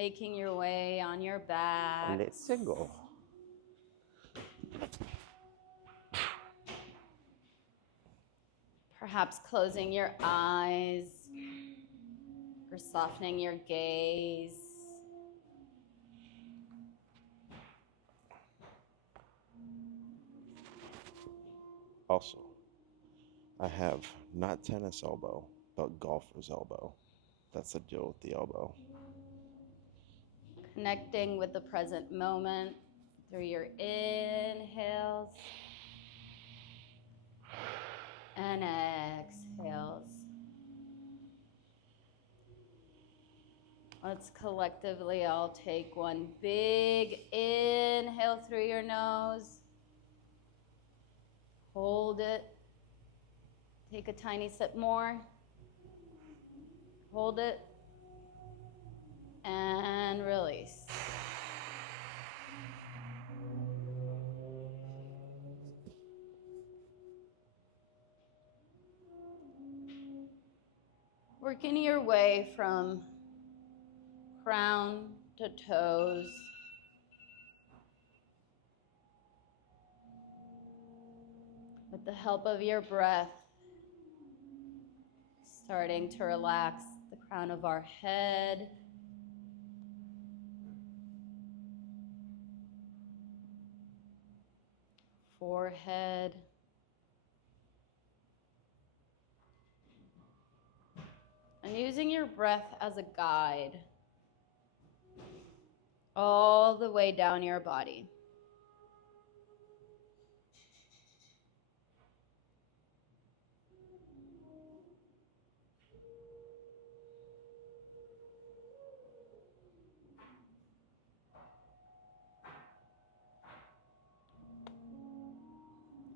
Making your way on your back. Let's go. Perhaps closing your eyes or softening your gaze. Also, I have not tennis elbow, but golfer's elbow. That's the deal with the elbow. Connecting with the present moment through your inhales and exhales. Let's collectively all take one big inhale through your nose. Hold it. Take a tiny sip more. Hold it. And release. Working your way from crown to toes. With the help of your breath, starting to relax the crown of our head. Forehead. And using your breath as a guide all the way down your body.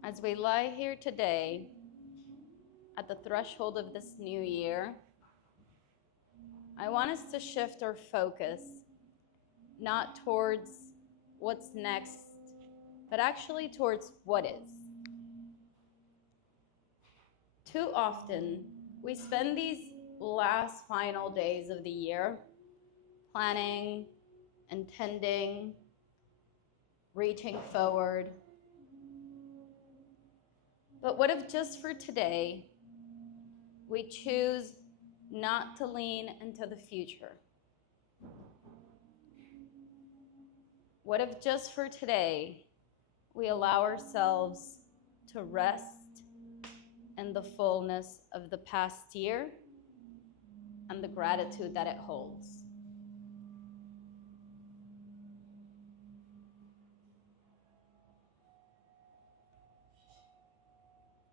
As we lie here today at the threshold of this new year, I want us to shift our focus not towards what's next, but actually towards what is. Too often, we spend these last final days of the year planning, intending, reaching forward. But what if just for today, we choose not to lean into the future? What if just for today, we allow ourselves to rest in the fullness of the past year and the gratitude that it holds?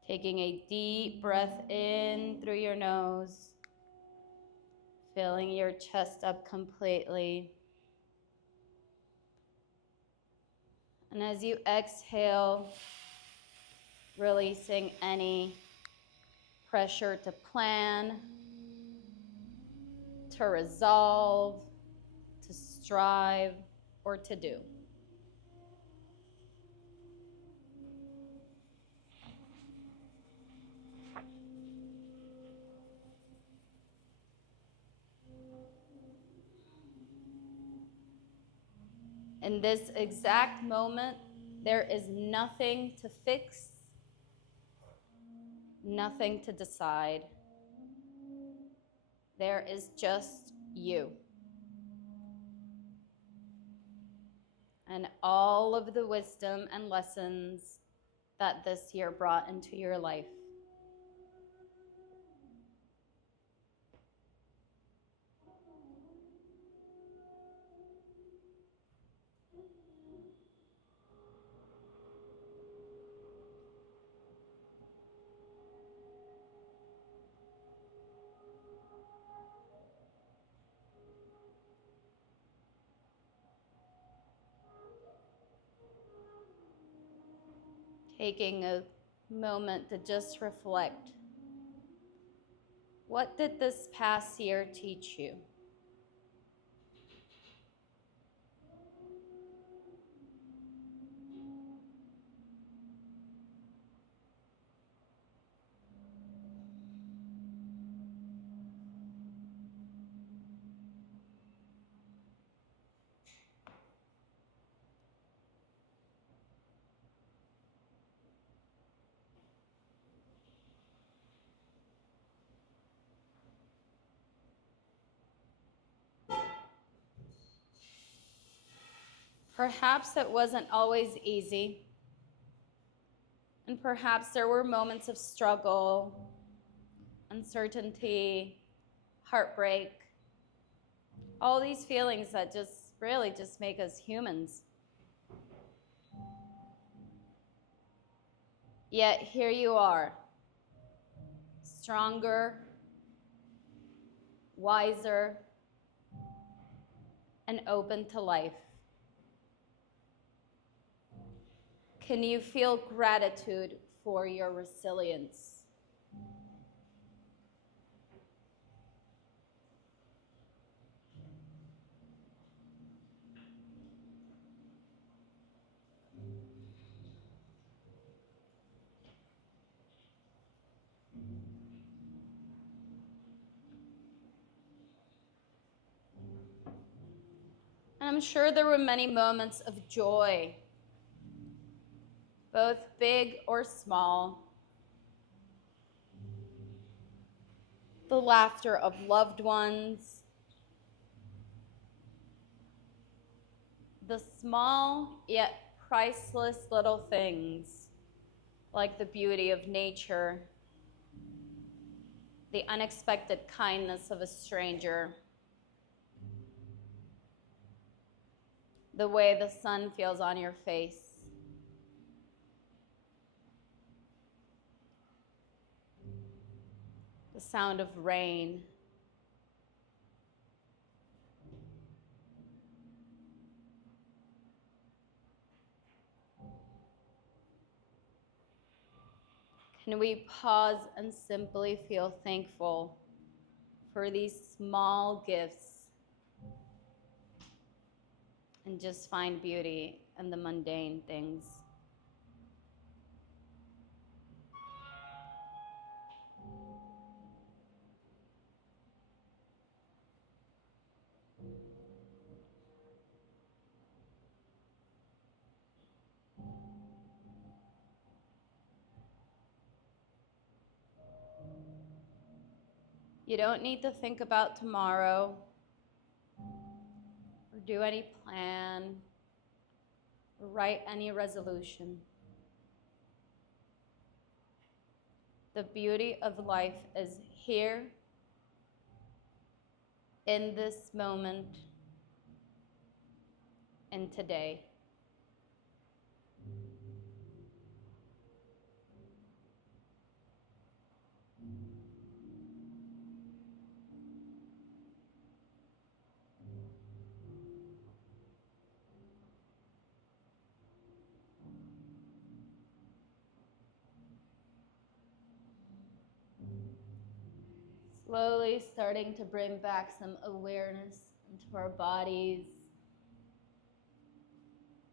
Taking a deep breath in through your nose, filling your chest up completely. And as you exhale, releasing any pressure to plan, to resolve, to strive, or to do. In this exact moment, there is nothing to fix, nothing to decide. There is just you. And all of the wisdom and lessons that this year brought into your life. Taking a moment to just reflect. What did this past year teach you? Perhaps it wasn't always easy, and perhaps there were moments of struggle, uncertainty, heartbreak, all these feelings that just really just make us humans. Yet here you are, stronger, wiser, and open to life. Can you feel gratitude for your resilience? And I'm sure there were many moments of joy, both big or small. The laughter of loved ones, the small yet priceless little things like the beauty of nature, the unexpected kindness of a stranger, the way the sun feels on your face. The sound of rain. Can we pause and simply feel thankful for these small gifts and just find beauty in the mundane things? You don't need to think about tomorrow or do any plan or write any resolution. The beauty of life is here in this moment and today. Slowly starting to bring back some awareness into our bodies,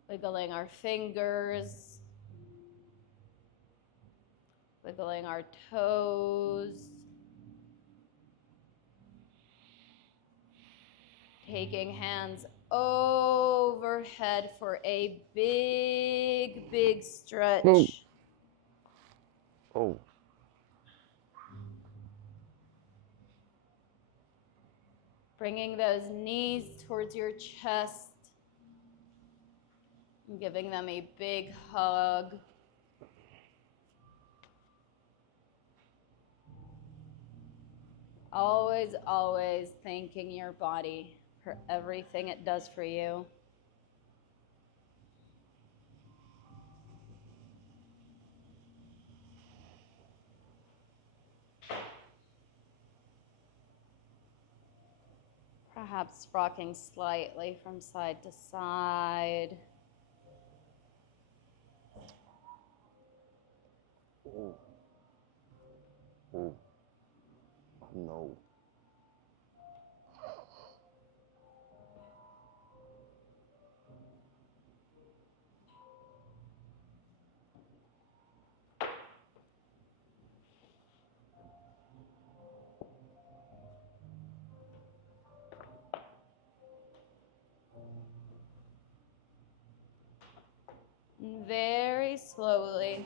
wiggling our fingers, wiggling our toes, taking hands overhead for a big, big stretch. Whoa. Oh. Bringing those knees towards your chest and giving them a big hug. Always, always thanking your body for everything it does for you. Perhaps rocking slightly from side to side. Oh. Oh. No. And very slowly,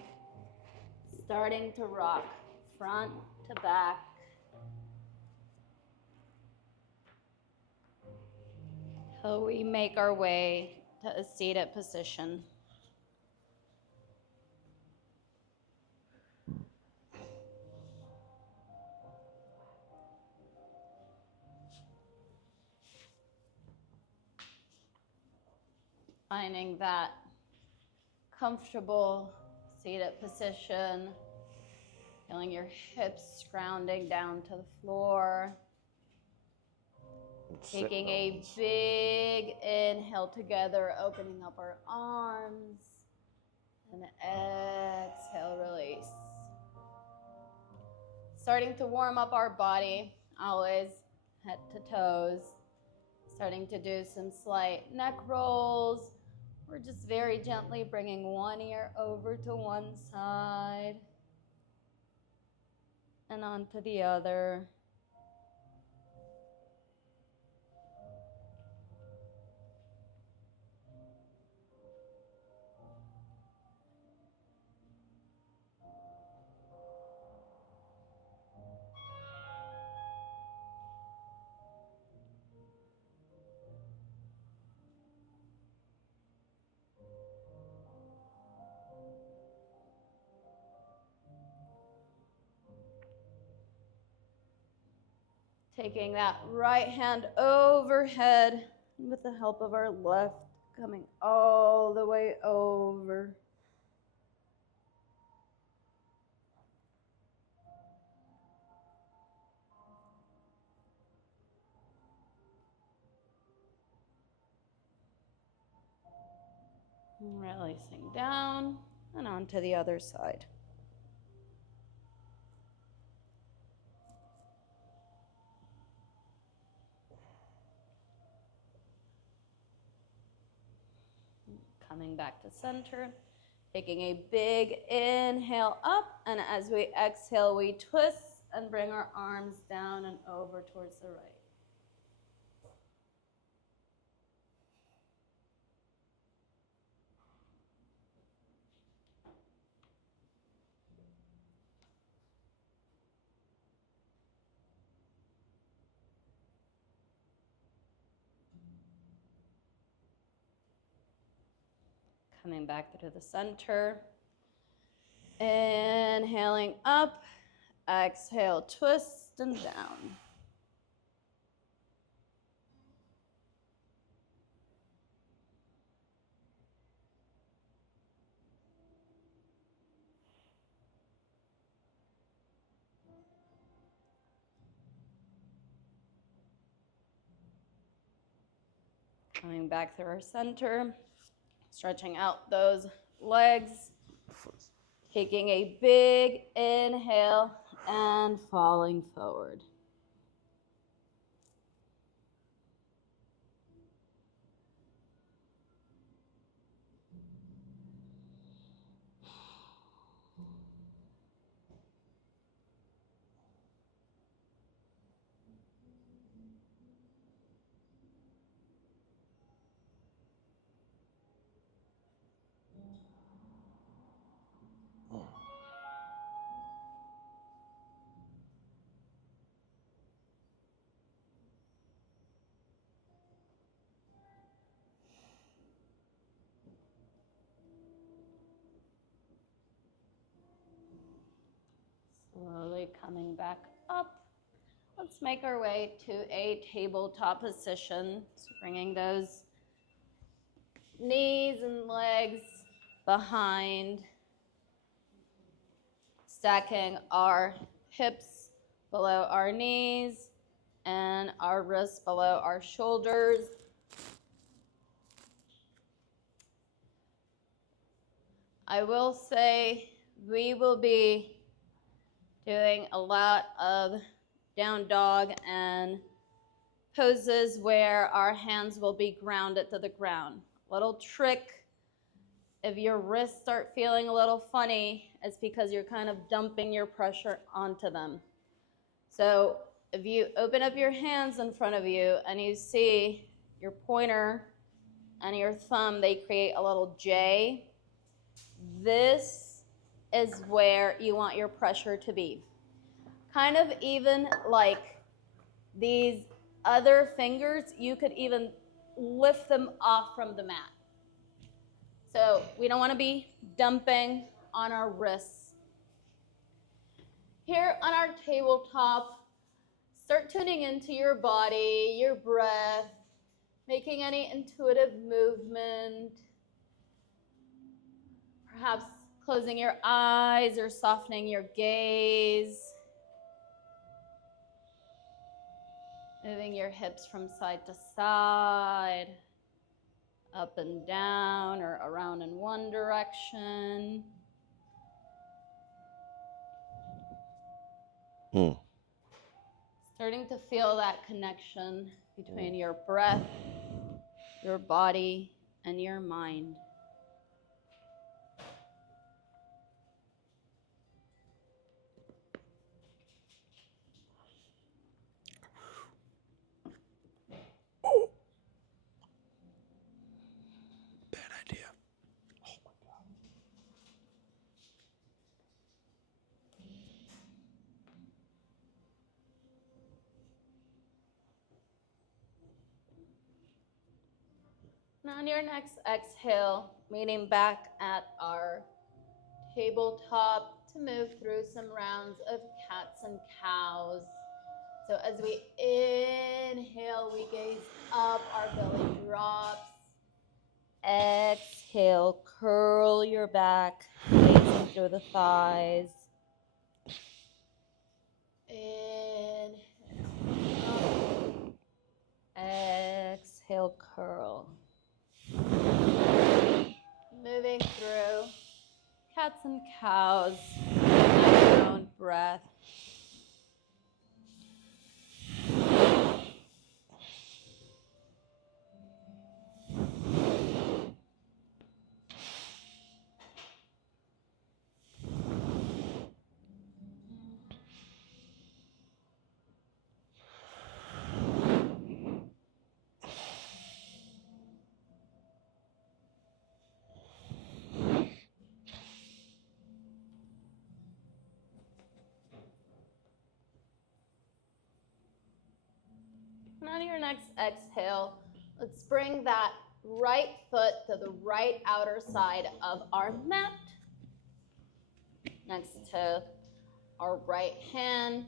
starting to rock front to back. Till we make our way to a seated position. Finding that comfortable seated position, feeling your hips grounding down to the floor. Taking a big inhale together, opening up our arms, and exhale, release. Starting to warm up our body, always head to toes. Starting to do some slight neck rolls. We're just very gently bringing one ear over to one side and onto the other. Taking that right hand overhead with the help of our left, coming all the way over. Releasing down and onto the other side. Coming back to center, taking a big inhale up, and as we exhale, we twist and bring our arms down and over towards the right. Coming back to the center. Inhaling up, exhale, twist and down. Coming back through our center, stretching out those legs, taking a big inhale and falling forward. Slowly coming back up. Let's make our way to a tabletop position. So bringing those knees and legs behind. Stacking our hips below our knees and our wrists below our shoulders. I will say we will be doing a lot of down dog and poses where our hands will be grounded to the ground. Little trick, if your wrists start feeling a little funny, it's because you're kind of dumping your pressure onto them. So if you open up your hands in front of you and you see your pointer and your thumb, they create a little J. This is where you want your pressure to be. Kind of even like these other fingers, you could even lift them off from the mat. So we don't want to be dumping on our wrists. Here on our tabletop, start tuning into your body, your breath, making any intuitive movement. Perhaps closing your eyes or softening your gaze. Moving your hips from side to side, up and down or around in one direction. Starting to feel that connection between your breath, your body, and your mind. Bad idea. Oh my God. And on your next exhale, meeting back at our tabletop to move through some rounds of cats and cows. So as we inhale, we gaze up, our belly drops. Exhale, curl your back, gazing through the thighs. Inhale. Exhale, curl. Moving through cats and cows at your own breath. And on your next exhale, let's bring that right foot to the right outer side of our mat. Next to our right hand.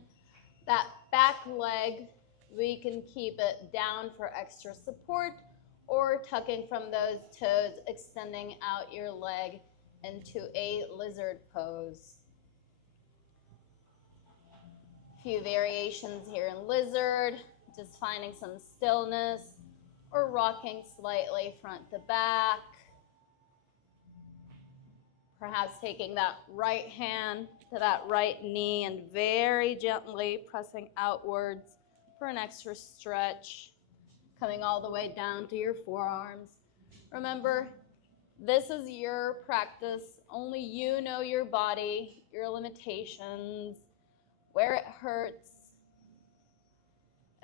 That back leg, we can keep it down for extra support or tucking from those toes, extending out your leg into a lizard pose. A few variations here in lizard, just finding some stillness or rocking slightly front to back. Perhaps taking that right hand to that right knee and very gently pressing outwards for an extra stretch, coming all the way down to your forearms. Remember, this is your practice. Only you know your body, your limitations, where it hurts.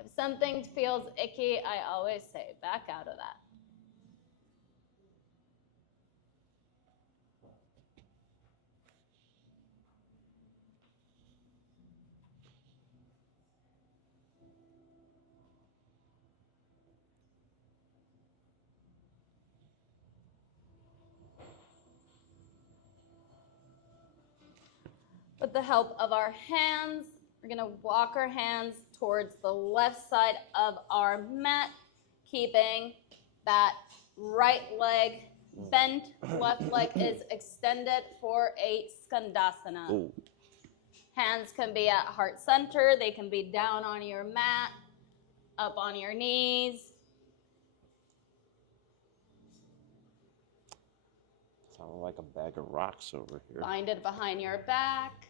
If something feels icky, I always say, back out of that. With the help of our hands, we're going to walk our hands towards the left side of our mat, keeping that right leg bent, left leg is extended for a skandasana. Ooh. Hands can be at heart center, they can be down on your mat, up on your knees. Sounding like a bag of rocks over here. Bind it behind your back.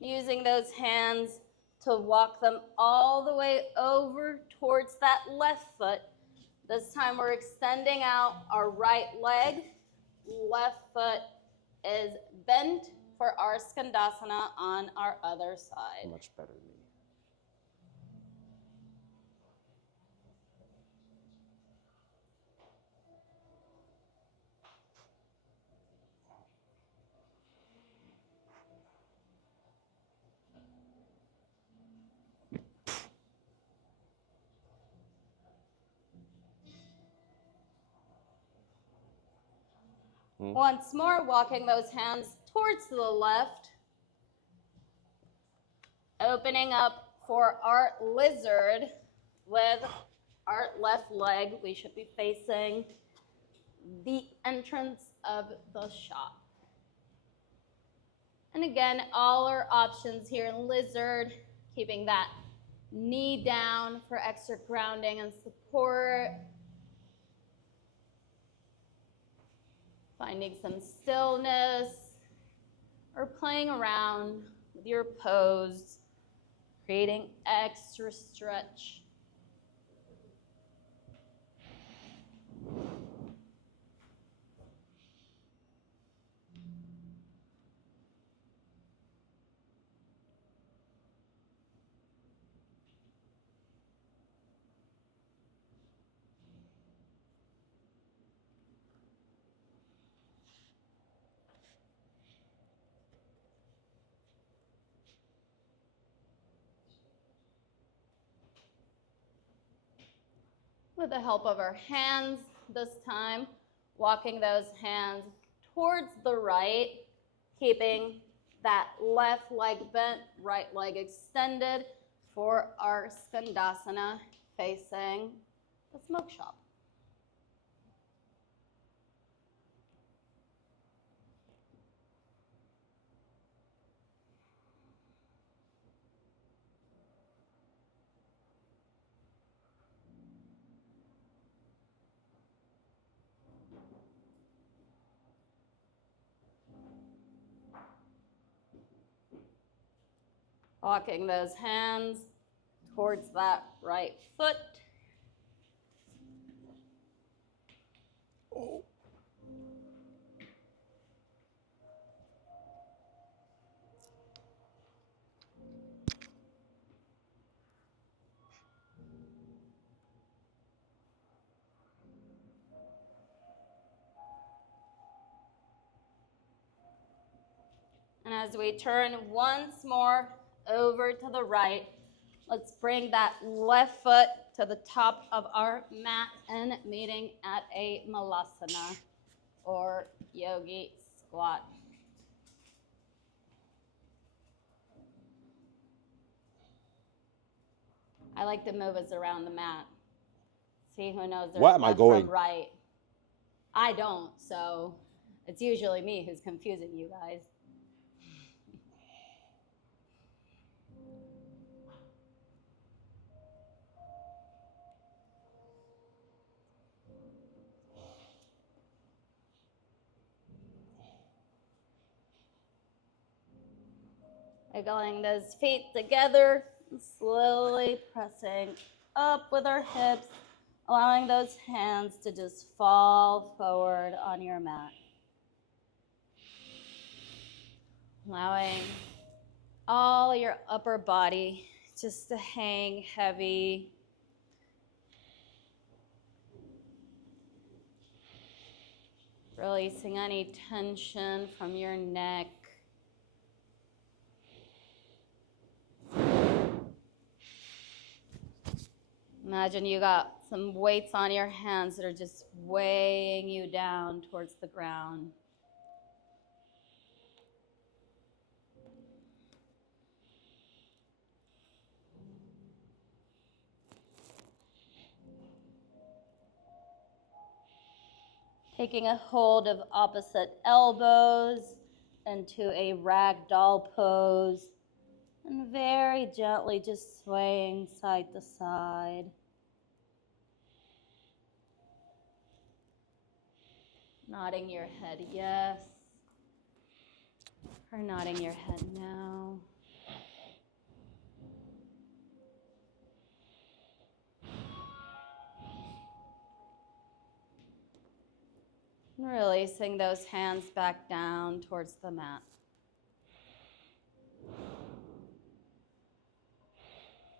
Using those hands to walk them all the way over towards that left foot. This time we're extending out our right leg. Left foot is bent for our skandasana on our other side. Much better than me. Once more, walking those hands towards the left. Opening up for our lizard with our left leg. We should be facing the entrance of the shop. And again, all our options here in lizard, keeping that knee down for extra grounding and support. Finding some stillness or playing around with your pose, creating extra stretch. With the help of our hands this time, walking those hands towards the right, keeping that left leg bent, right leg extended for our Skandasana facing the smoke shop. Walking those hands towards that right foot. Oh. And as we turn once more over to the right, let's bring that left foot to the top of our mat and meeting at a Malasana or yogi squat. I like to move us around the mat. See who knows their Where am I left going? from right. I don't, so it's usually me who's confusing you guys. Wiggling those feet together, slowly pressing up with our hips, allowing those hands to just fall forward on your mat. Allowing all your upper body just to hang heavy. Releasing any tension from your neck. Imagine you got some weights on your hands that are just weighing you down towards the ground. Taking a hold of opposite elbows into a ragdoll pose. And very gently just swaying side to side. Nodding your head yes, or nodding your head no. And releasing those hands back down towards the mat.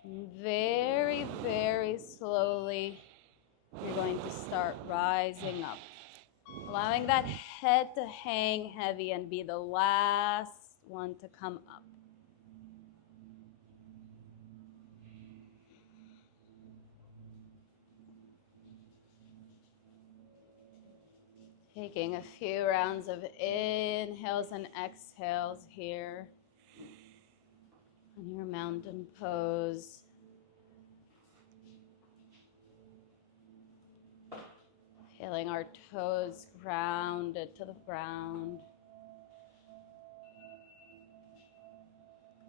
And very, very slowly, you're going to start rising up. Allowing that head to hang heavy and be the last one to come up. Taking a few rounds of inhales and exhales here on your mountain pose. Feeling our toes grounded to the ground.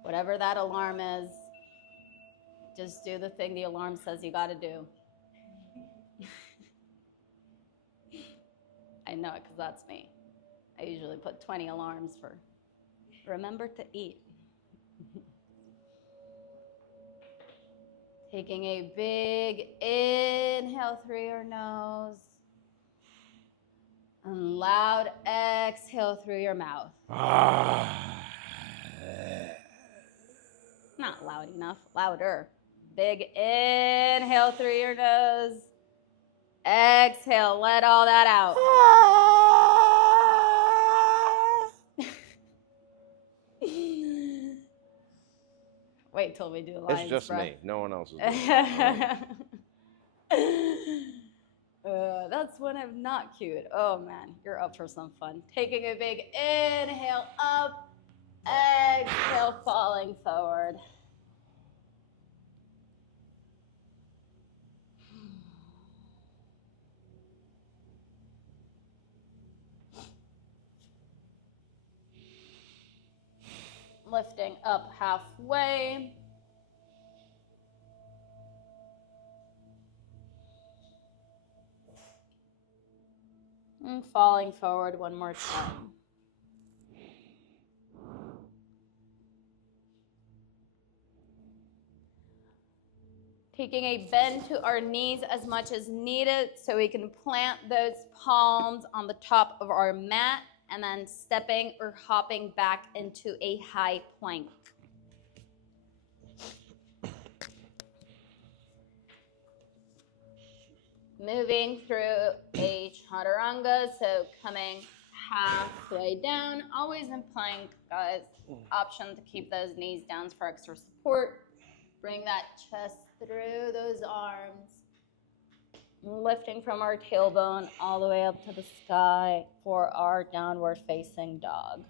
Whatever that alarm is, just do the thing the alarm says you gotta do. I know it because that's me. I usually put 20 alarms for remember to eat. Taking a big inhale through your nose. And loud exhale through your mouth. Not loud enough, louder. Big inhale through your nose. Exhale, let all that out. Wait till we do lion's It's just breath. me. No one else is doing it. That's when I'm not cute. Oh man, you're up for some fun. Taking a big inhale up, exhale, falling forward. Lifting up halfway. And falling forward one more time. Taking a bend to our knees as much as needed so we can plant those palms on the top of our mat and then stepping or hopping back into a high plank. Moving through a chaturanga, so coming halfway down, always in plank, guys. Option to keep those knees down for extra support. Bring that chest through those arms. Lifting from our tailbone all the way up to the sky for our downward facing dog.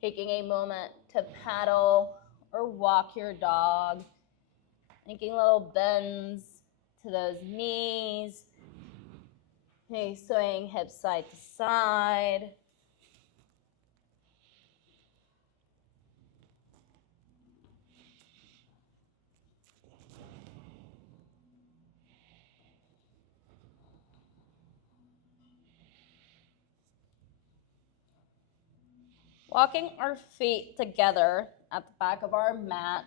Taking a moment to paddle or walk your dog, making little bends to those knees, maybe swaying hips side to side. Walking our feet together at the back of our mat.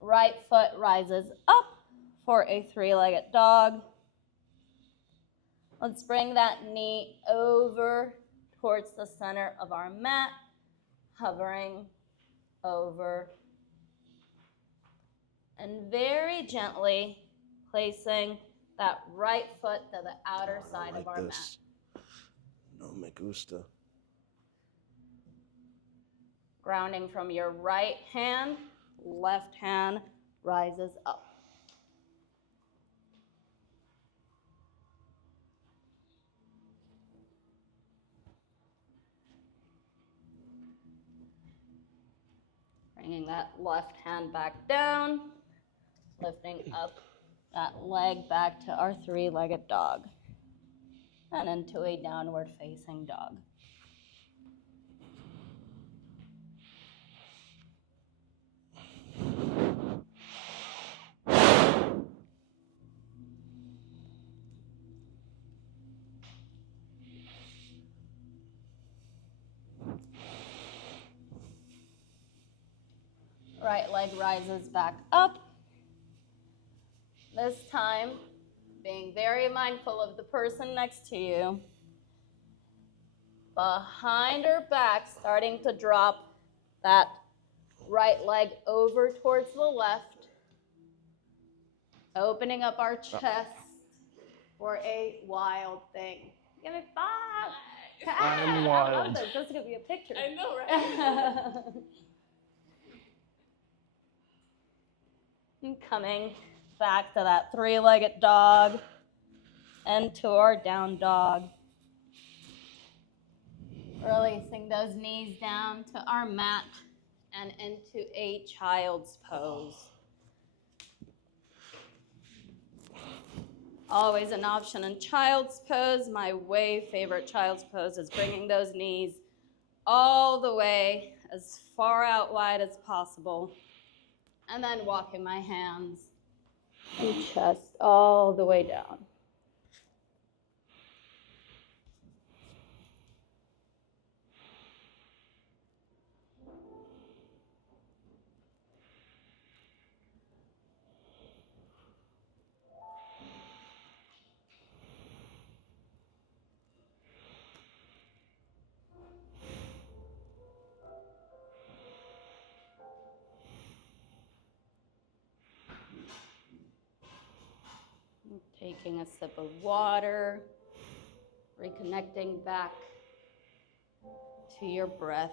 Right foot rises up for a three-legged dog. Let's bring that knee over towards the center of our mat, hovering over. And very gently placing that right foot to the outer side of our mat. No me gusta. Grounding from your right hand, left hand rises up. Bringing that left hand back down, lifting up that leg back to our three-legged dog, and into a downward facing dog. Right leg rises back up. This time, being very mindful of the person next to you. Behind her back, starting to drop that right leg over towards the left. Opening up our chest for a wild thing. Give me 5. I'm I wild. love this. This is going to be a picture. I know, right? And coming back to that three-legged dog and to our down dog. Releasing those knees down to our mat and into a child's pose. Always an option in child's pose. My way favorite child's pose is bringing those knees all the way as far out wide as possible. And then walking my hands and chest all the way down. Taking a sip of water, reconnecting back to your breath.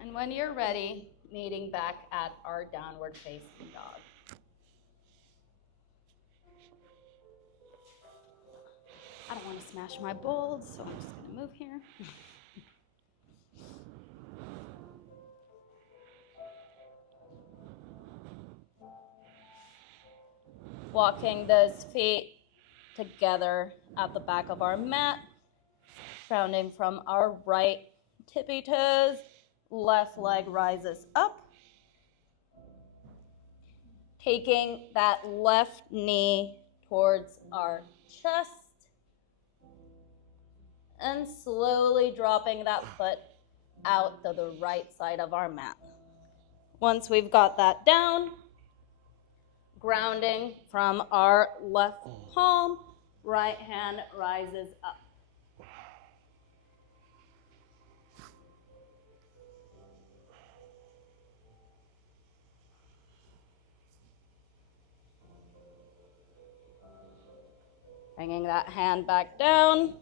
And when you're ready, meeting back at our downward facing dog. I don't want to smash my bowls, so I'm just going to move here. Walking those feet together at the back of our mat, grounding from our right tippy toes, left leg rises up. Taking that left knee towards our chest and slowly dropping that foot out to the right side of our mat. Once we've got that down, grounding from our left palm, right hand rises up. Bringing that hand back down,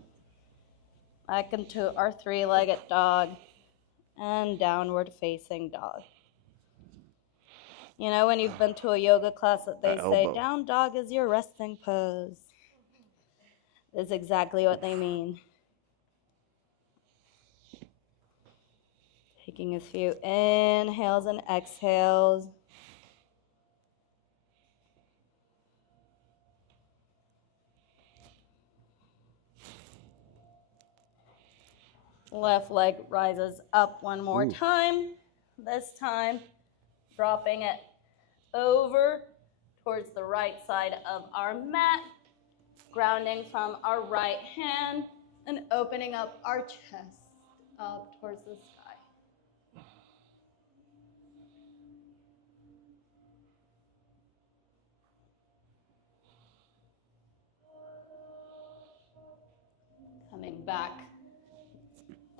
back into our three-legged dog and downward facing dog. You know, when you've been to a yoga class that they say, down dog is your resting pose. That's exactly what they mean. Taking a few inhales and exhales. Left leg rises up one more time. This time, dropping it over towards the right side of our mat, grounding from our right hand and opening up our chest up towards the sky. Coming back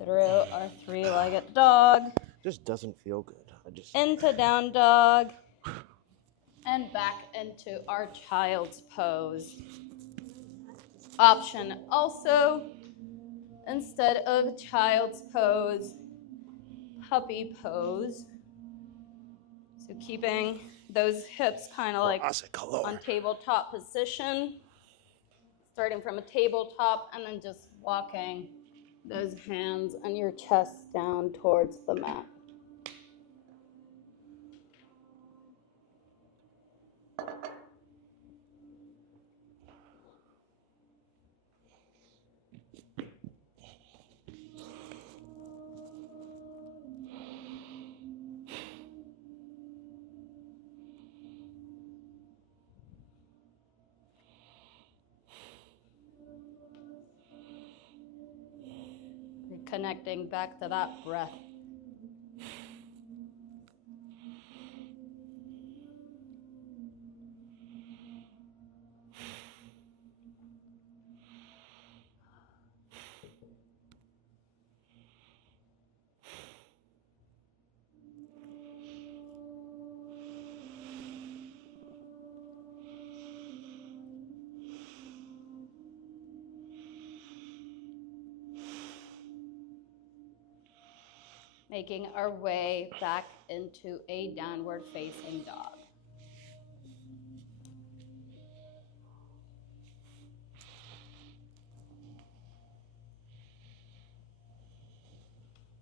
through our three-legged dog. Just doesn't feel good. Into down dog. And back into our child's pose. Option also, instead of child's pose, puppy pose. So keeping those hips kind of like on tabletop position. Starting from a tabletop and then just walking those hands and your chest down towards the mat. Connecting back to that breath. Making our way back into a downward facing dog.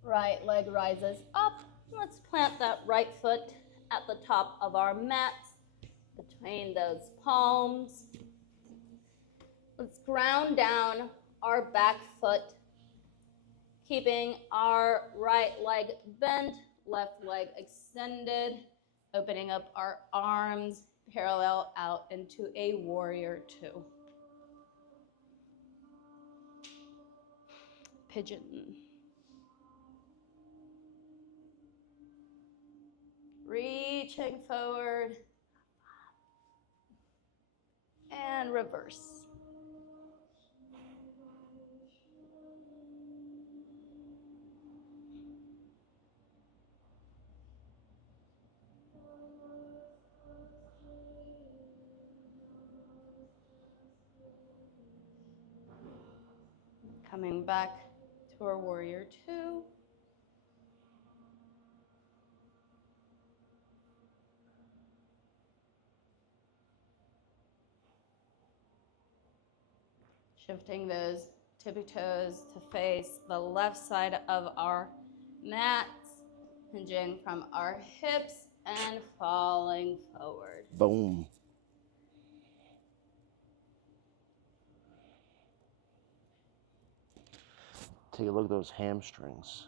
Right leg rises up. Let's plant that right foot at the top of our mat, between those palms. Let's ground down our back foot, keeping our right leg bent, left leg extended, opening up our arms parallel out into a warrior two. Pigeon. Reaching forward and reverse. Coming back to our warrior two. Shifting those tippy toes to face the left side of our mats, hinging from our hips and falling forward. Boom. Take a look at those hamstrings.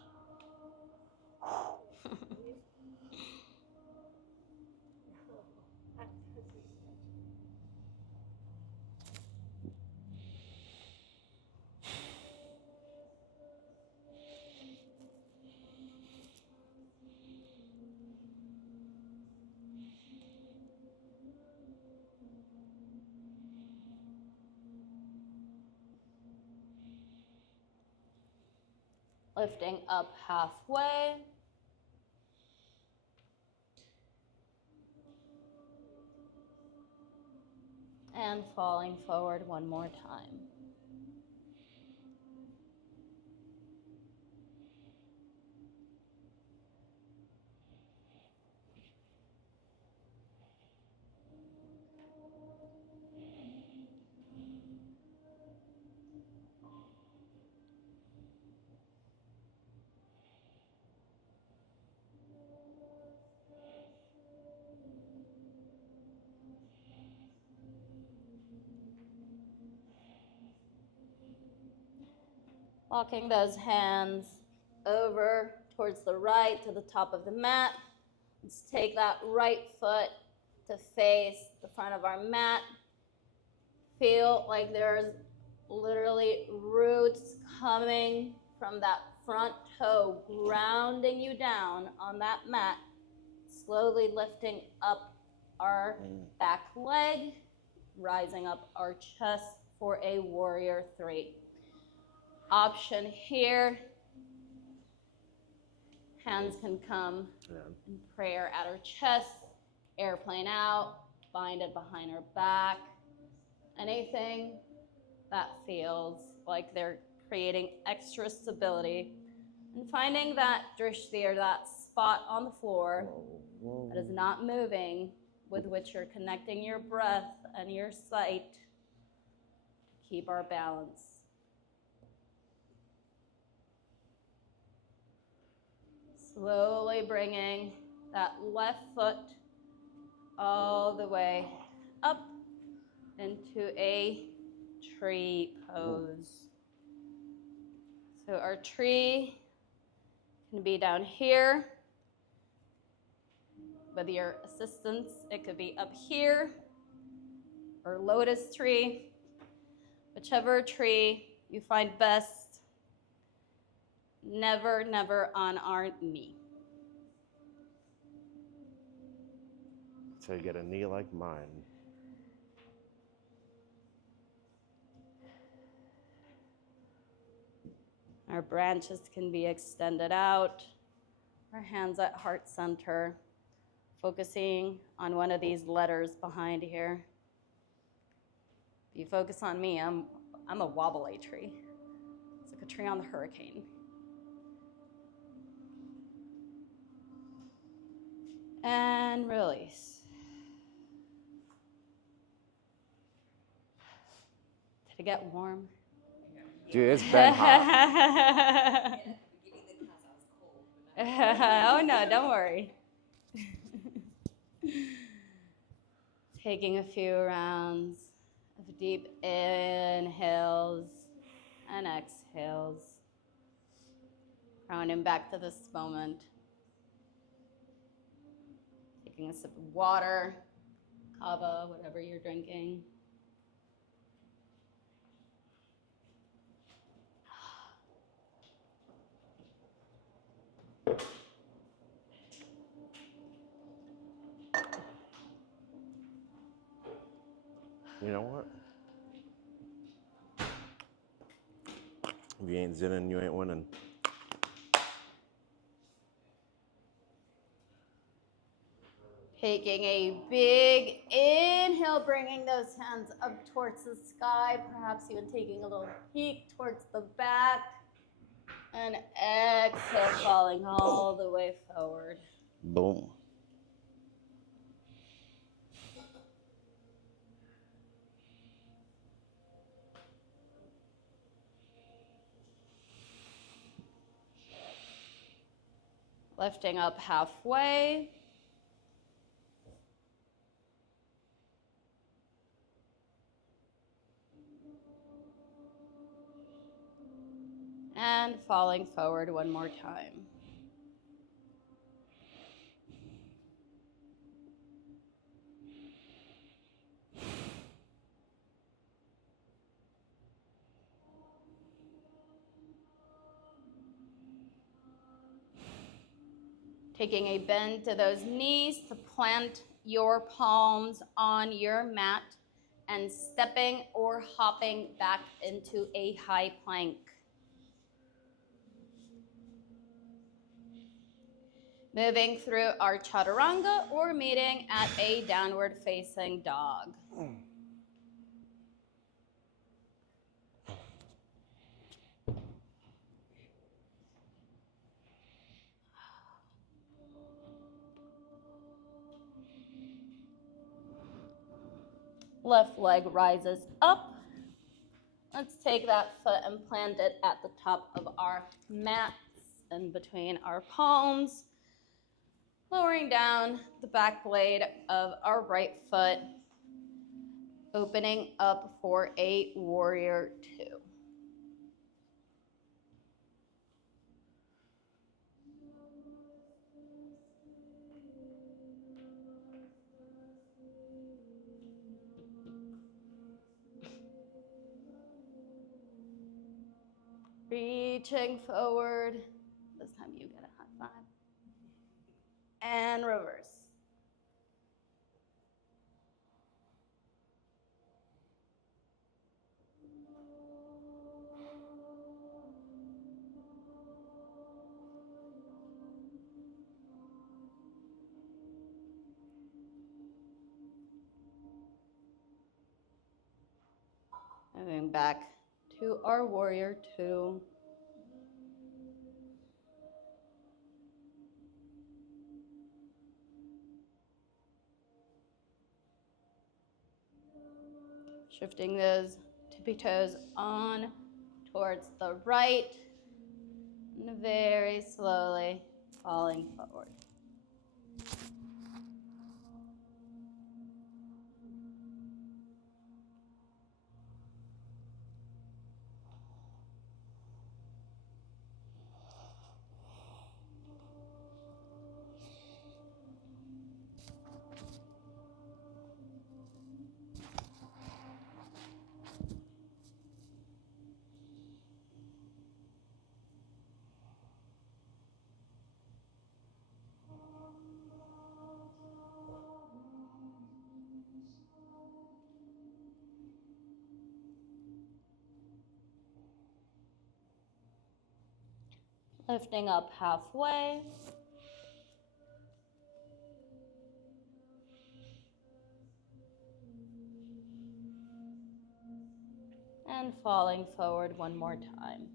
Lifting up halfway. And falling forward one more time. Walking those hands over towards the right to the top of the mat. Let's take that right foot to face the front of our mat. Feel like there's literally roots coming from that front toe, grounding you down on that mat, slowly lifting up our back leg, rising up our chest for a warrior three. Option here, hands can come in prayer at our chest, airplane out, bind it behind our back. Anything that feels like they're creating extra stability, and finding that drishti, or that spot on the floor that is not moving, with which you're connecting your breath and your sight to keep our balance. Slowly bringing that left foot all the way up into a tree pose. So our tree can be down here. With your assistance, it could be up here, or lotus tree, whichever tree you find best. Never, never on our knee. So you get a knee like mine. Our branches can be extended out. Our hands at heart center, focusing on one of these letters behind here. If you focus on me, I'm a wobbly tree. It's like a tree on the hurricane. And release. Did it get warm? Dude, it's been hot. Oh no, don't worry. Taking a few rounds of deep inhales and exhales. Grounding back to this moment. Taking a sip of water, kava, whatever you're drinking. You know what? If you ain't zinning, you ain't winning. Taking a big inhale, bringing those hands up towards the sky, perhaps even taking a little peek towards the back. And exhale, falling all the way forward. Boom. Lifting up halfway. And falling forward one more time. Taking a bend to those knees to plant your palms on your mat and stepping or hopping back into a high plank. Moving through our chaturanga or meeting at a downward facing dog. Left leg rises up. Let's take that foot and plant it at the top of our mats and between our palms. Lowering down the back blade of our right foot. Opening up for a warrior two. Reaching forward. This time you get a high five. And reverse. Moving back to our warrior two. Shifting those tippy toes on towards the right. And very slowly falling forward. Lifting up halfway. And falling forward one more time.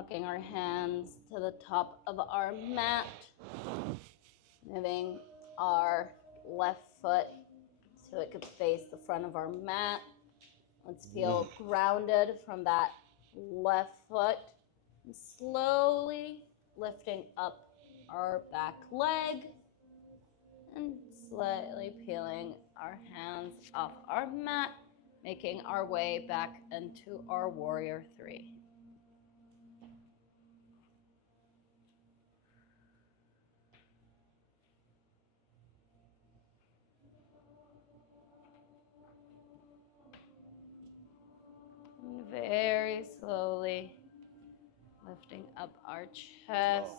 Walking our hands to the top of our mat, moving our left foot so it could face the front of our mat. Let's feel grounded from that left foot. And slowly lifting up our back leg and slightly peeling our hands off our mat, making our way back into our warrior three. And very slowly lifting up our chest,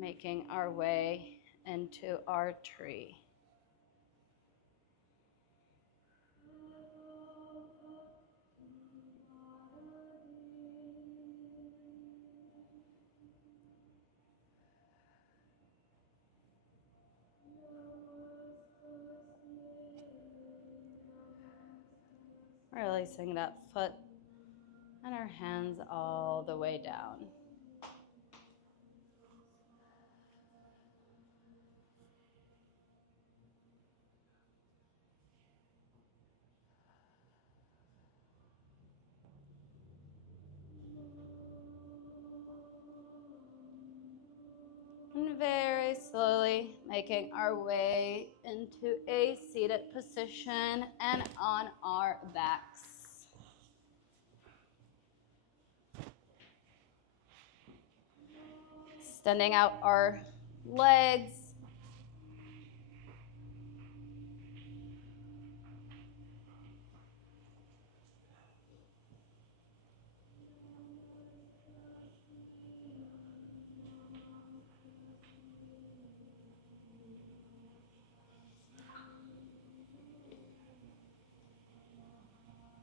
making our way into our tree. Releasing that foot and our hands all the way down. And very slowly making our way into a seated position and on our backs. Extending out our legs.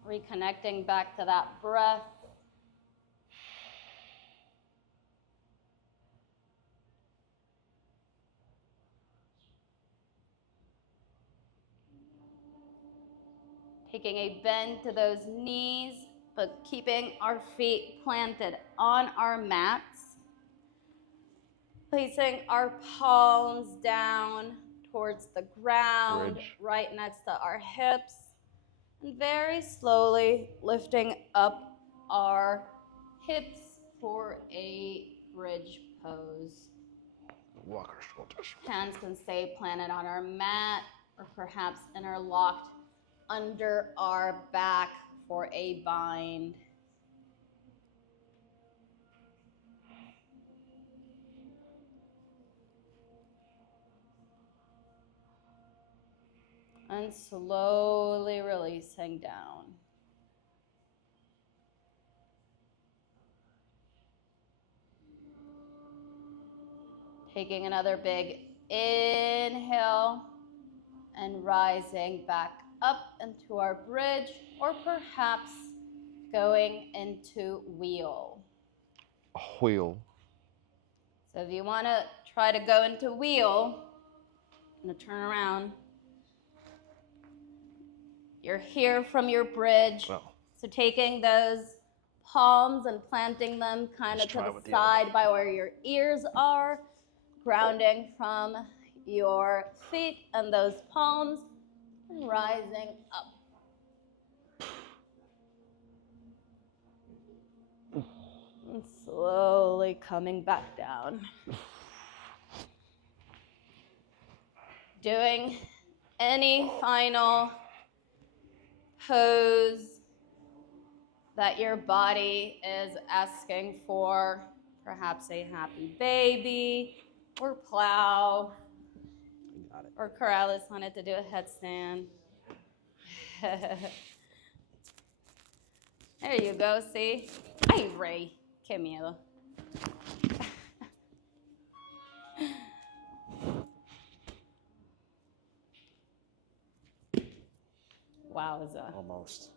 Reconnecting back to that breath. Taking a bend to those knees, but keeping our feet planted on our mats. Placing our palms down towards the ground, right next to our hips. And very slowly lifting up our hips for a bridge pose. Walk our shoulders. Hands can stay planted on our mat or perhaps interlocked under our back for a bind. And slowly releasing down. Taking another big inhale and rising back up into our bridge, or perhaps going into wheel. Wheel. So if you want to try to go into wheel, I'm going to turn around. You're here from your bridge. Well. So taking those palms and planting them kind of to the side by where your ears are, grounding from your feet and those palms, and rising up. And slowly coming back down. Doing any final pose that your body is asking for, perhaps a happy baby, or plow, or Corrales wanted to do a headstand. There you go, see? Ay, Ray, qué miedo. Wowza. Almost.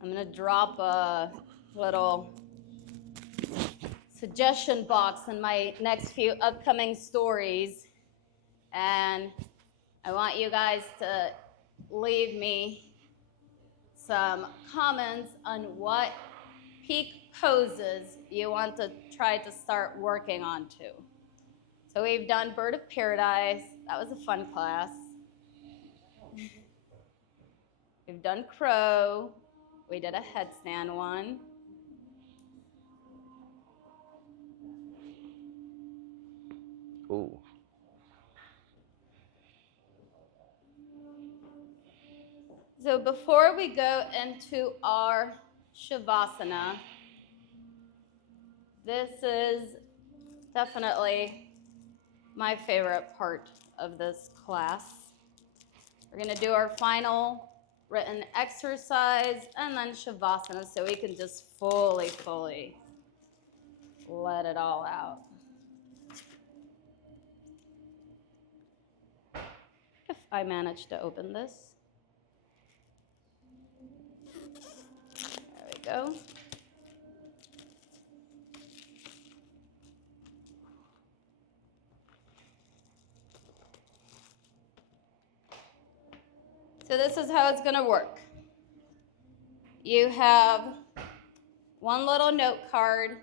I'm going to drop a little suggestion box in my next few upcoming stories. And I want you guys to leave me some comments on what peak poses you want to try to start working on too. So we've done Bird of Paradise. That was a fun class. We've done Crow. We did a headstand one. Ooh. So before we go into our Shavasana, this is definitely my favorite part of this class. We're going to do our final written exercise and then Shavasana so we can just fully let it all out. If I manage to open this. There we go. So this is how it's going to work. You have one little note card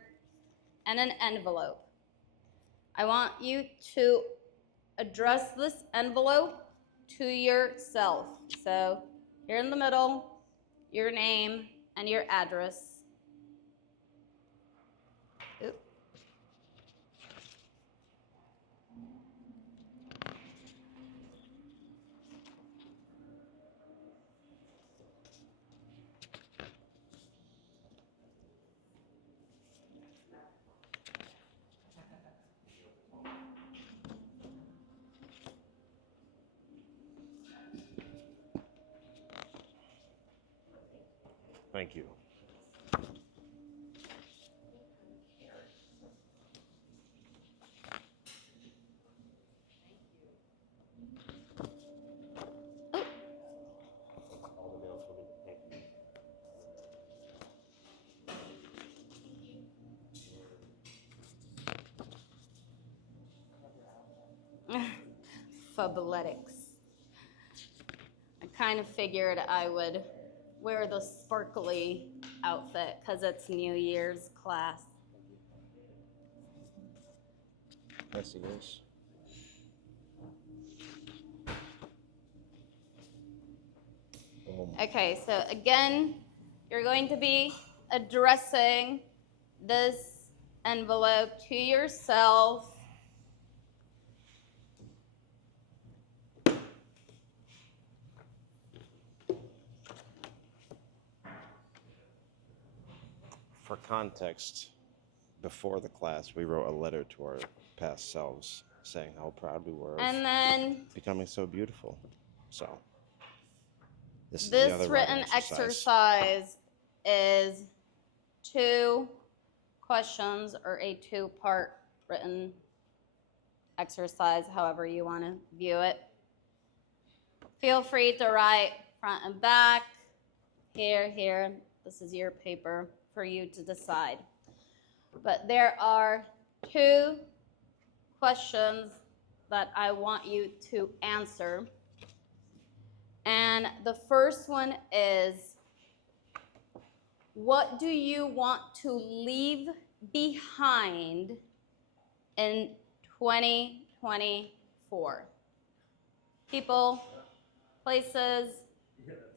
and an envelope. I want you to address this envelope to yourself. So here in the middle, your name and your address. Oops. Thank you. Fabletics. I kind of figured I would wear the sparkly outfit because it's New Year's class. Yes, it is. Okay, so again, you're going to be addressing this envelope to yourself. For context, before the class, we wrote a letter to our past selves saying how proud we were And then becoming so beautiful. So, this is the other written exercise is 2 questions or a 2-part written exercise, however you want to view it. Feel free to write front and back, here. This is your paper for you to decide. But there are 2 questions that I want you to answer. And the first one is, what do you want to leave behind in 2024? People, places,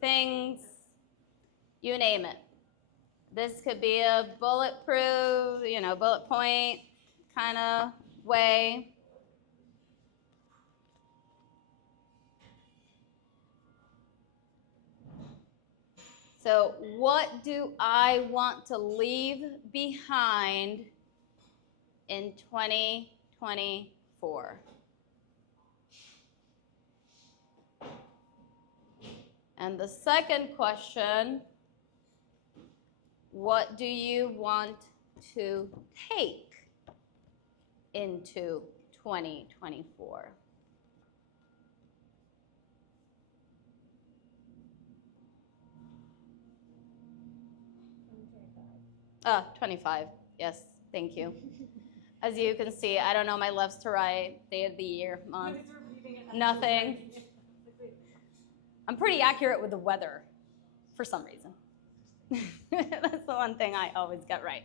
things, you name it. This could be a bulletproof, bullet point kind of way. So what do I want to leave behind in 2024? And the second question, what do you want to take into 2024? 25. Yes, thank you. As you can see, I don't know my lefts to right, day of the year, month, nothing. I'm pretty accurate with the weather for some reason. That's the one thing I always get right.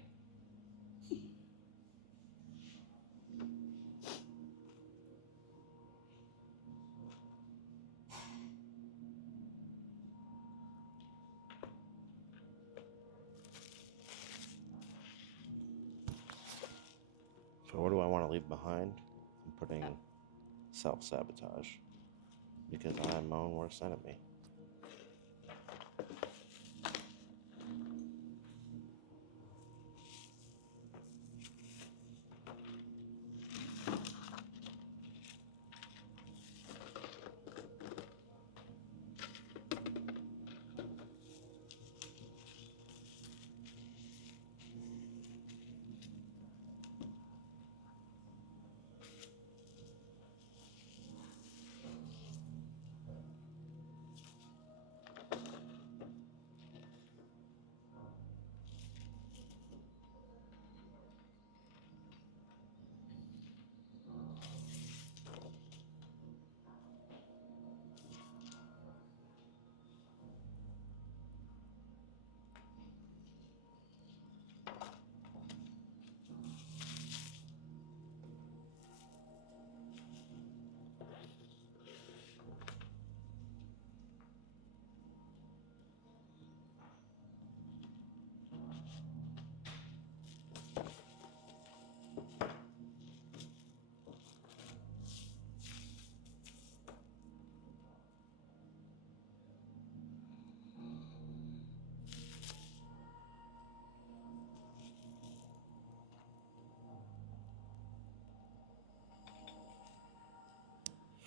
So what do I want to leave behind? I'm putting self-sabotage, because I am my own worst enemy.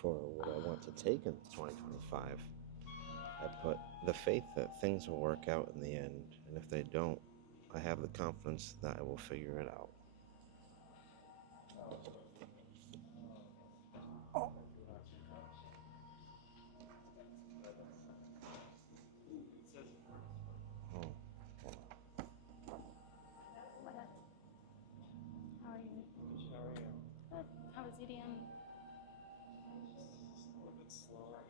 For what I want to take in 2025, I put the faith that things will work out in the end, and if they don't, I have the confidence that I will figure it out. Oh. Oh. How are you? How are you? Good. How was EDM? A little bit slow.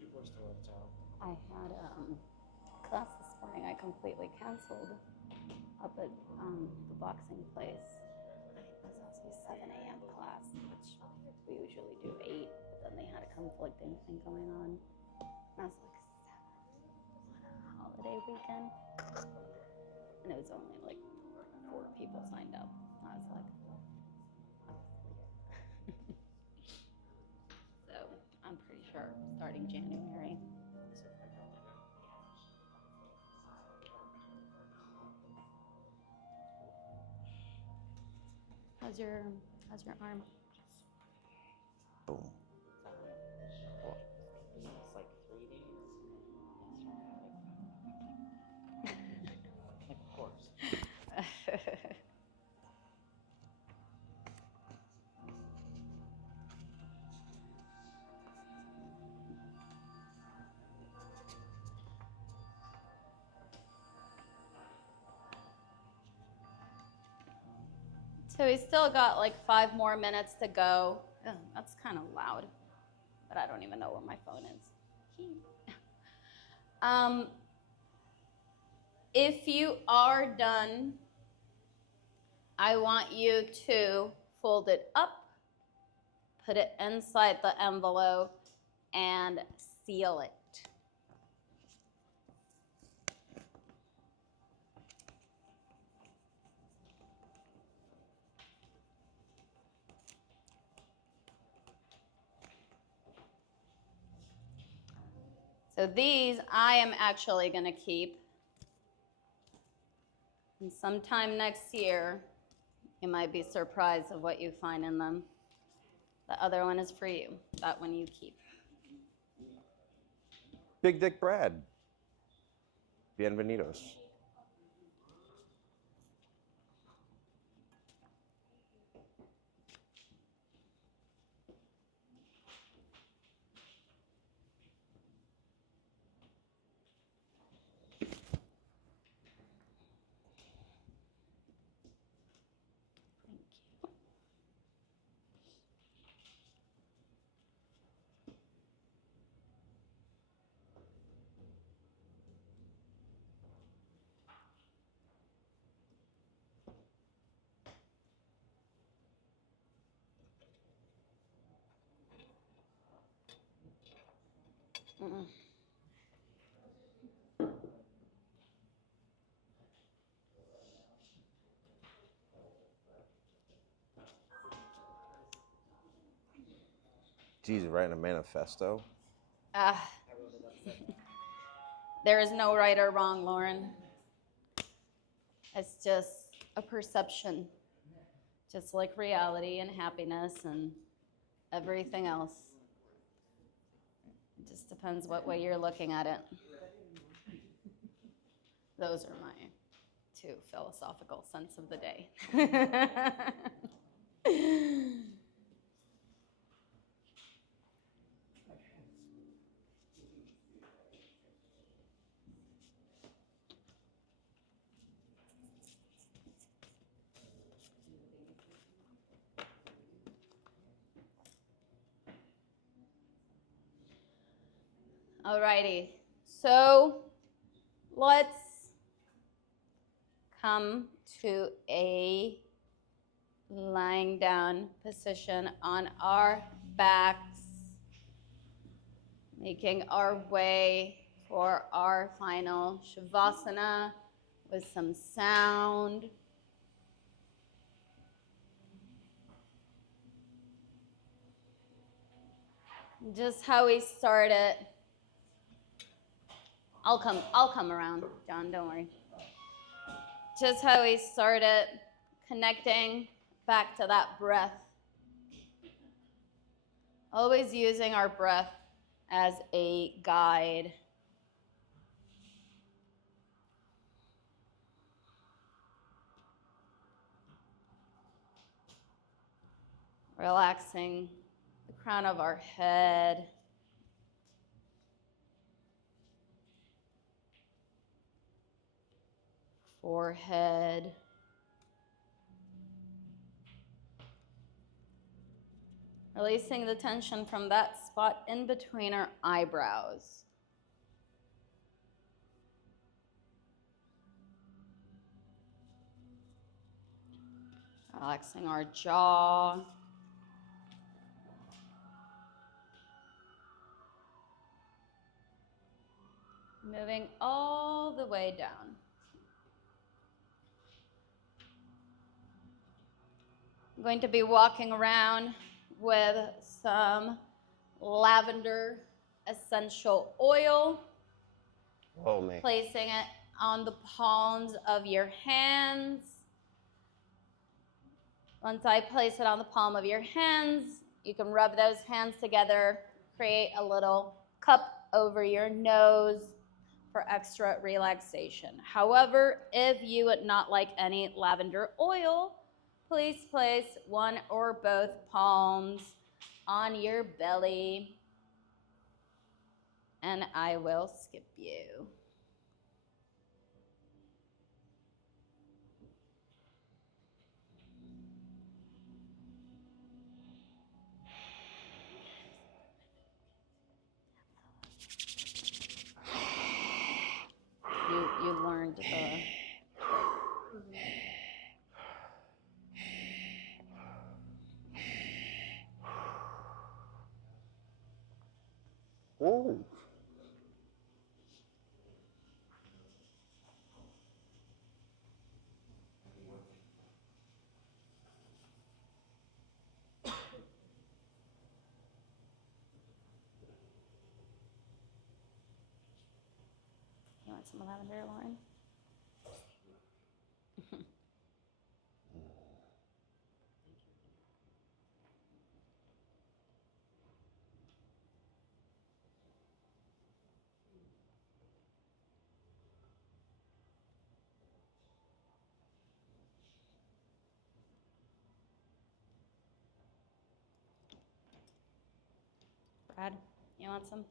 People are still in town. I had class this morning. I completely canceled up at the boxing place. It was supposed to be 7 a.m. class, which we usually do 8, but then they had a conflicting thing going on. And I was like, 7 on a holiday weekend? And it was only like 4 people signed up. I was like, so I'm pretty sure starting January. How's your arm? Boom. It's like 3 days. Like, of course. So we still got like 5 more minutes to go. Ugh, that's kind of loud, but I don't even know where my phone is. If you are done, I want you to fold it up, put it inside the envelope, and seal it. So these I am actually going to keep. And sometime next year, you might be surprised of what you find in them. The other one is for you. That one you keep. Big Dick Brad. Bienvenidos. Thank you. Geez, writing a manifesto? Ah, I wrote it upside. there is no right or wrong, Lauren. It's just a perception, just like reality and happiness and everything else. It just depends what way you're looking at it. Those are my 2 philosophical cents of the day. Alrighty, so let's come to a lying down position on our backs, making our way for our final Shavasana with some sound. Just how we started. I'll come around, John, don't worry. Just how we started, connecting back to that breath. Always using our breath as a guide. Relaxing the crown of our head. Forehead. Releasing the tension from that spot in between our eyebrows. Relaxing our jaw. Moving all the way down. I'm going to be walking around with some lavender essential oil. Whoa, man. Placing it on the palms of your hands. Once I place it on the palm of your hands, you can rub those hands together, create a little cup over your nose for extra relaxation. However, if you would not like any lavender oil, please place one or both palms on your belly, and I will skip you. You learned the... Ooh. You want some lavender, Lauren? Brad, you want some?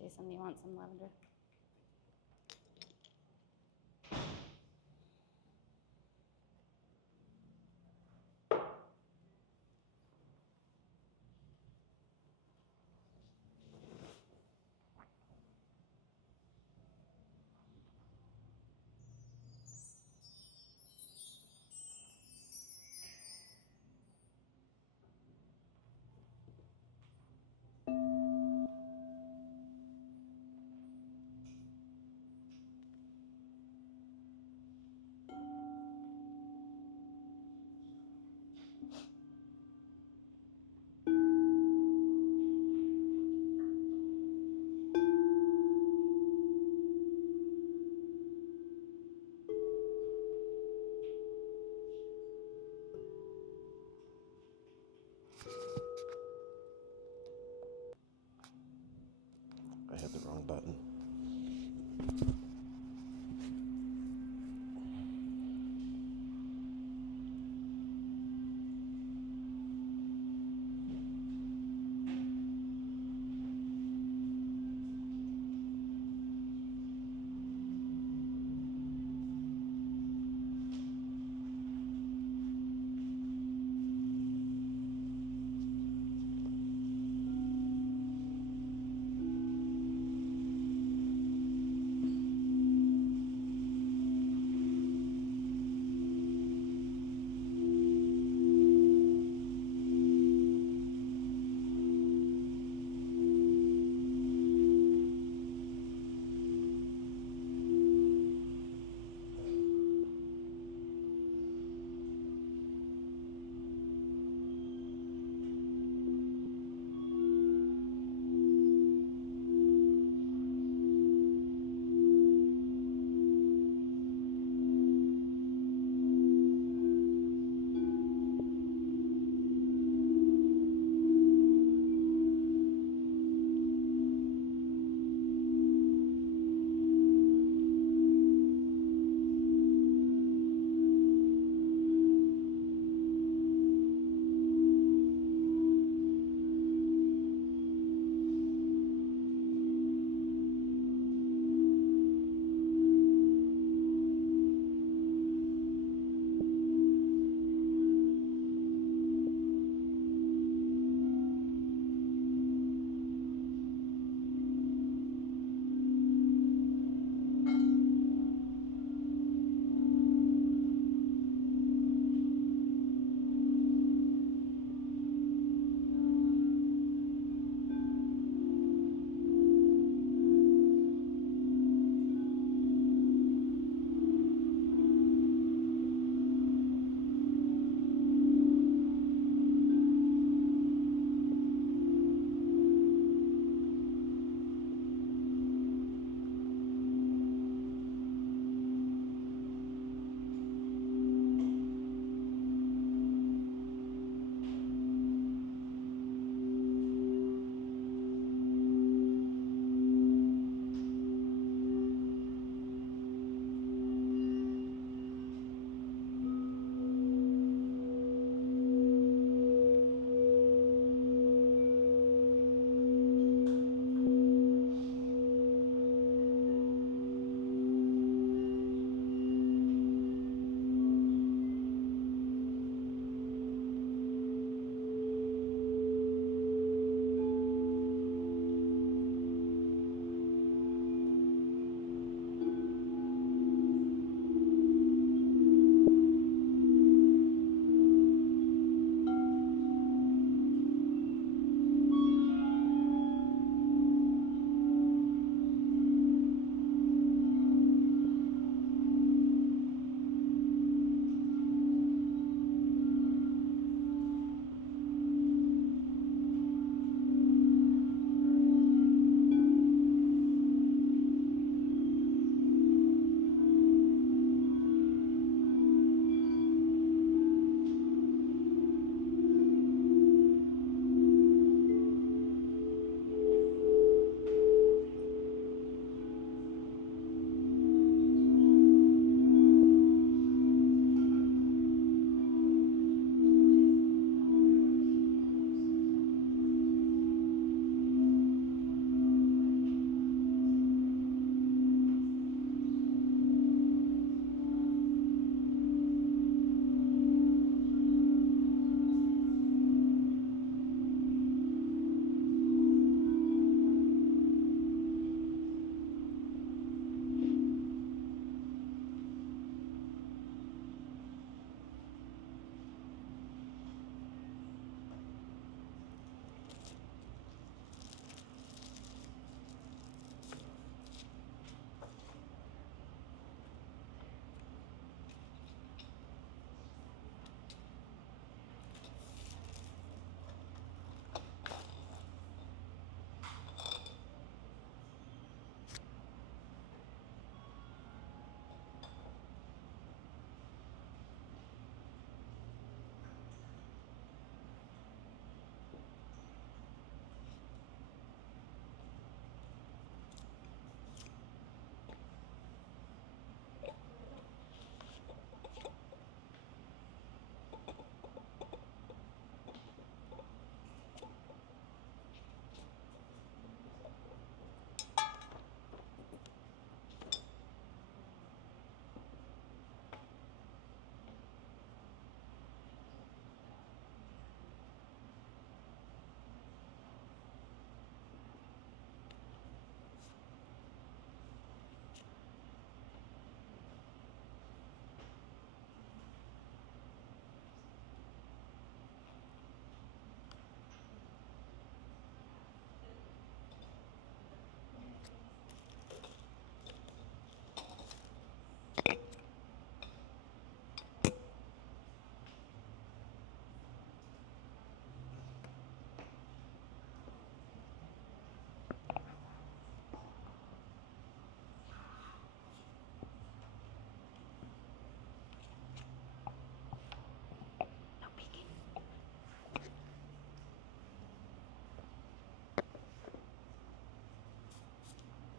Jason, you want some lavender?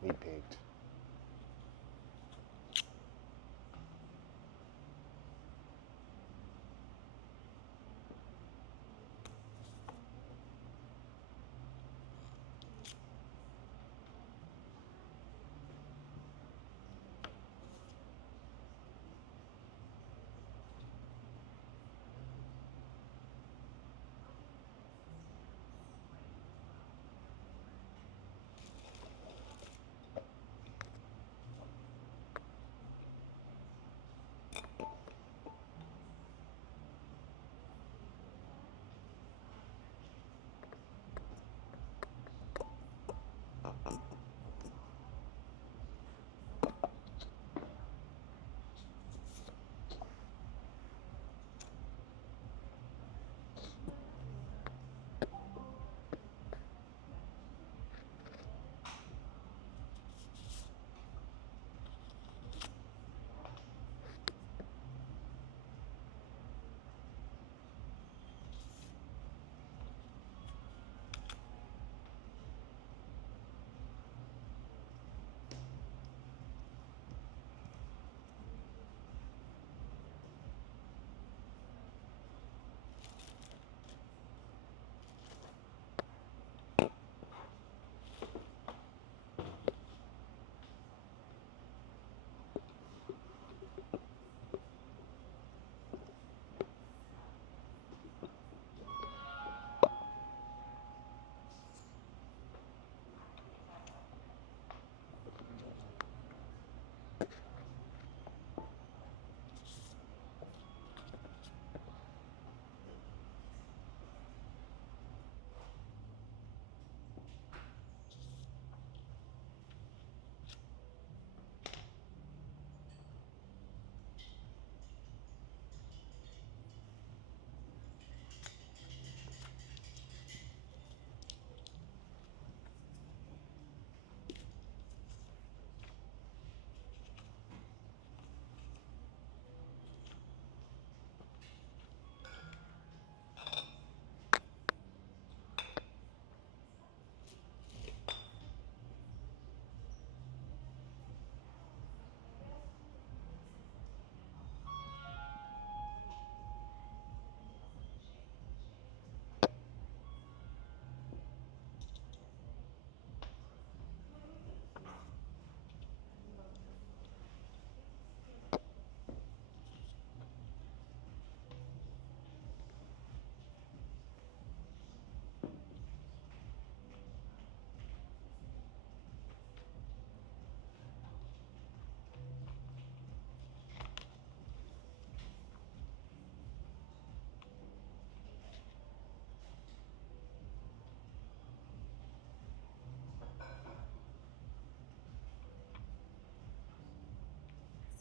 We peaked.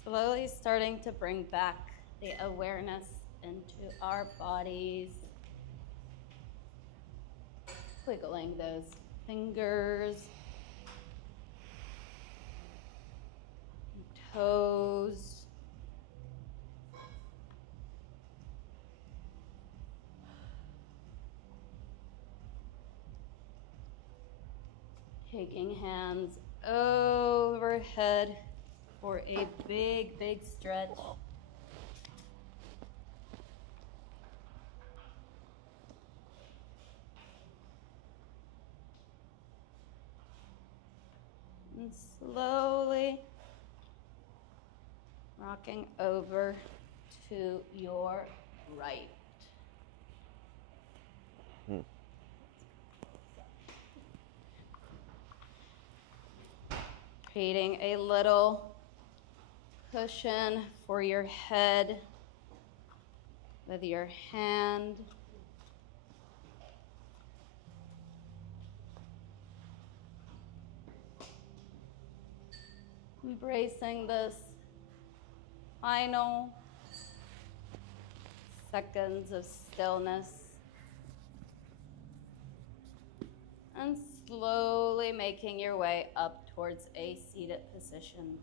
Slowly starting to bring back the awareness into our bodies. Wiggling those fingers, toes. Taking hands overhead for a big, big stretch. And slowly rocking over to your right. Creating a little cushion for your head with your hand. Embracing this final seconds of stillness. And slowly making your way up towards a seated position.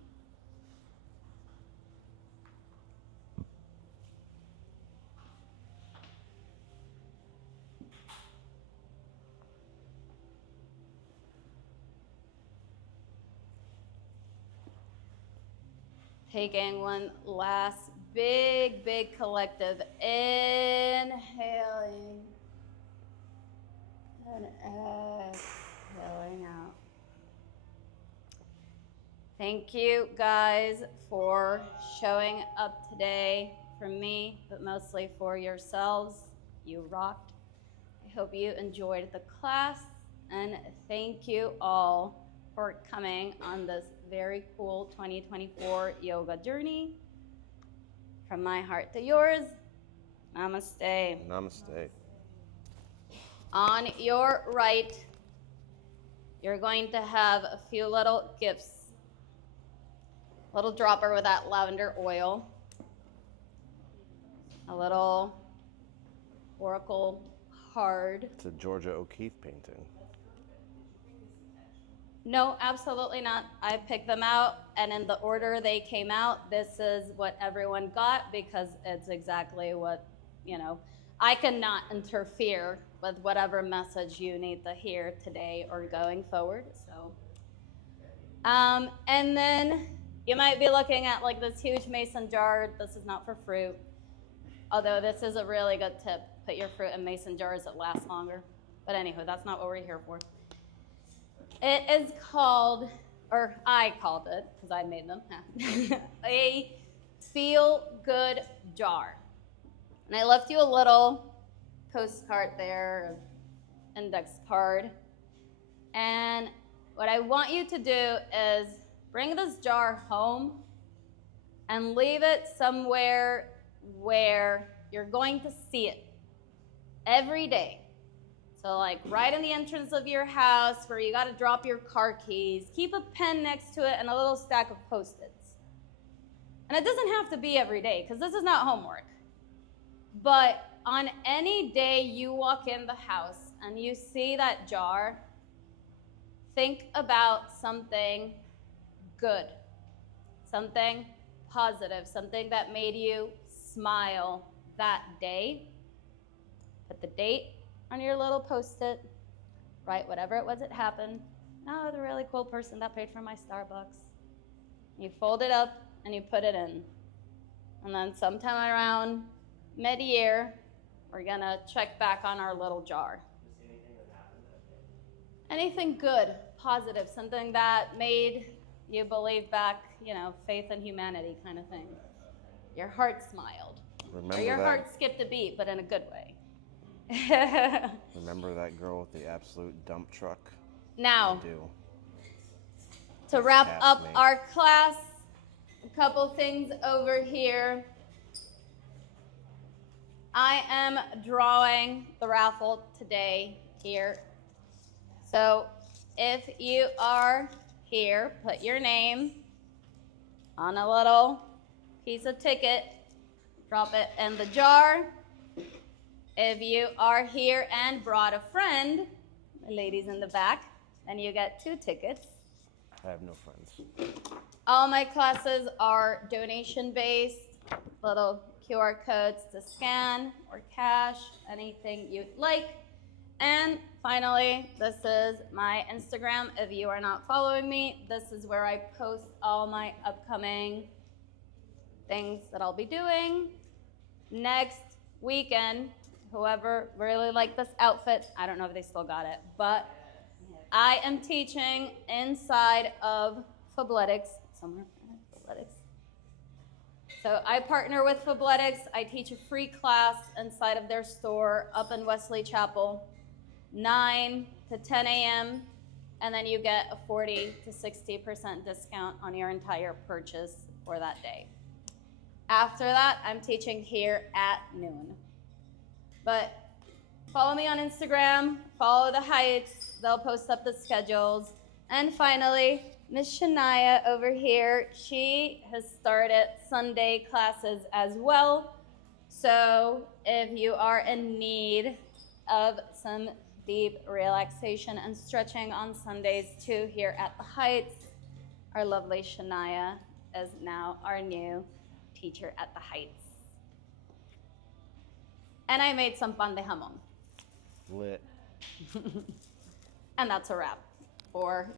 Taking one last big collective inhaling and exhaling out. Thank you guys for showing up today for me, but mostly for yourselves. You rocked. I hope you enjoyed the class, and thank you all for coming on this very cool 2024 yoga journey. From my heart to yours, namaste. Namaste. On your right, you're going to have a few little gifts. Little dropper with that lavender oil. A little oracle card. It's a Georgia O'Keeffe painting. No, absolutely not. I picked them out, and in the order they came out, this is what everyone got because it's exactly what, I cannot interfere with whatever message you need to hear today or going forward. So, and then you might be looking at like this huge mason jar. This is not for fruit, although this is a really good tip. Put your fruit in mason jars, it lasts longer. But anywho, that's not what we're here for. It is called, or I called it, because I made them, a feel-good jar. And I left you a little postcard there, index card. And what I want you to do is bring this jar home and leave it somewhere where you're going to see it every day. So like right in the entrance of your house where you got to drop your car keys, keep a pen next to it and a little stack of Post-its. And it doesn't have to be every day because this is not homework. But on any day you walk in the house and you see that jar, think about something good, something positive, something that made you smile that day. Put the date on your little Post-it, write whatever it was that happened. Oh, the really cool person that paid for my Starbucks. You fold it up and you put it in. And then sometime around mid-year, we're gonna check back on our little jar. Anything good, positive, something that made you believe back, faith in humanity kind of thing. Your heart smiled. Or your heart skipped a beat, but in a good way. Remember that girl with the absolute dump truck? Now, I do. to wrap up our class, a couple things over here. I am drawing the raffle today here. So if you are here, put your name on a little piece of ticket, drop it in the jar. If you are here and brought a friend, the ladies in the back, then you get 2 tickets. I have no friends. All my classes are donation-based, little QR codes to scan or cash, anything you'd like. And finally, this is my Instagram. If you are not following me, this is where I post all my upcoming things that I'll be doing. Next weekend, whoever really liked this outfit, I don't know if they still got it, but I am teaching inside of Fabletics, somewhere, Fabletics. So I partner with Fabletics. I teach a free class inside of their store up in Wesley Chapel, 9 to 10 a.m., and then you get a 40 to 60% discount on your entire purchase for that day. After that, I'm teaching here at noon. But follow me on Instagram, follow the Heights, they'll post up the schedules. And finally, Miss Shania over here, she has started Sunday classes as well. So if you are in need of some deep relaxation and stretching on Sundays too here at the Heights, our lovely Shania is now our new teacher at the Heights. And I made some pan de jamon. Lit. And that's a wrap for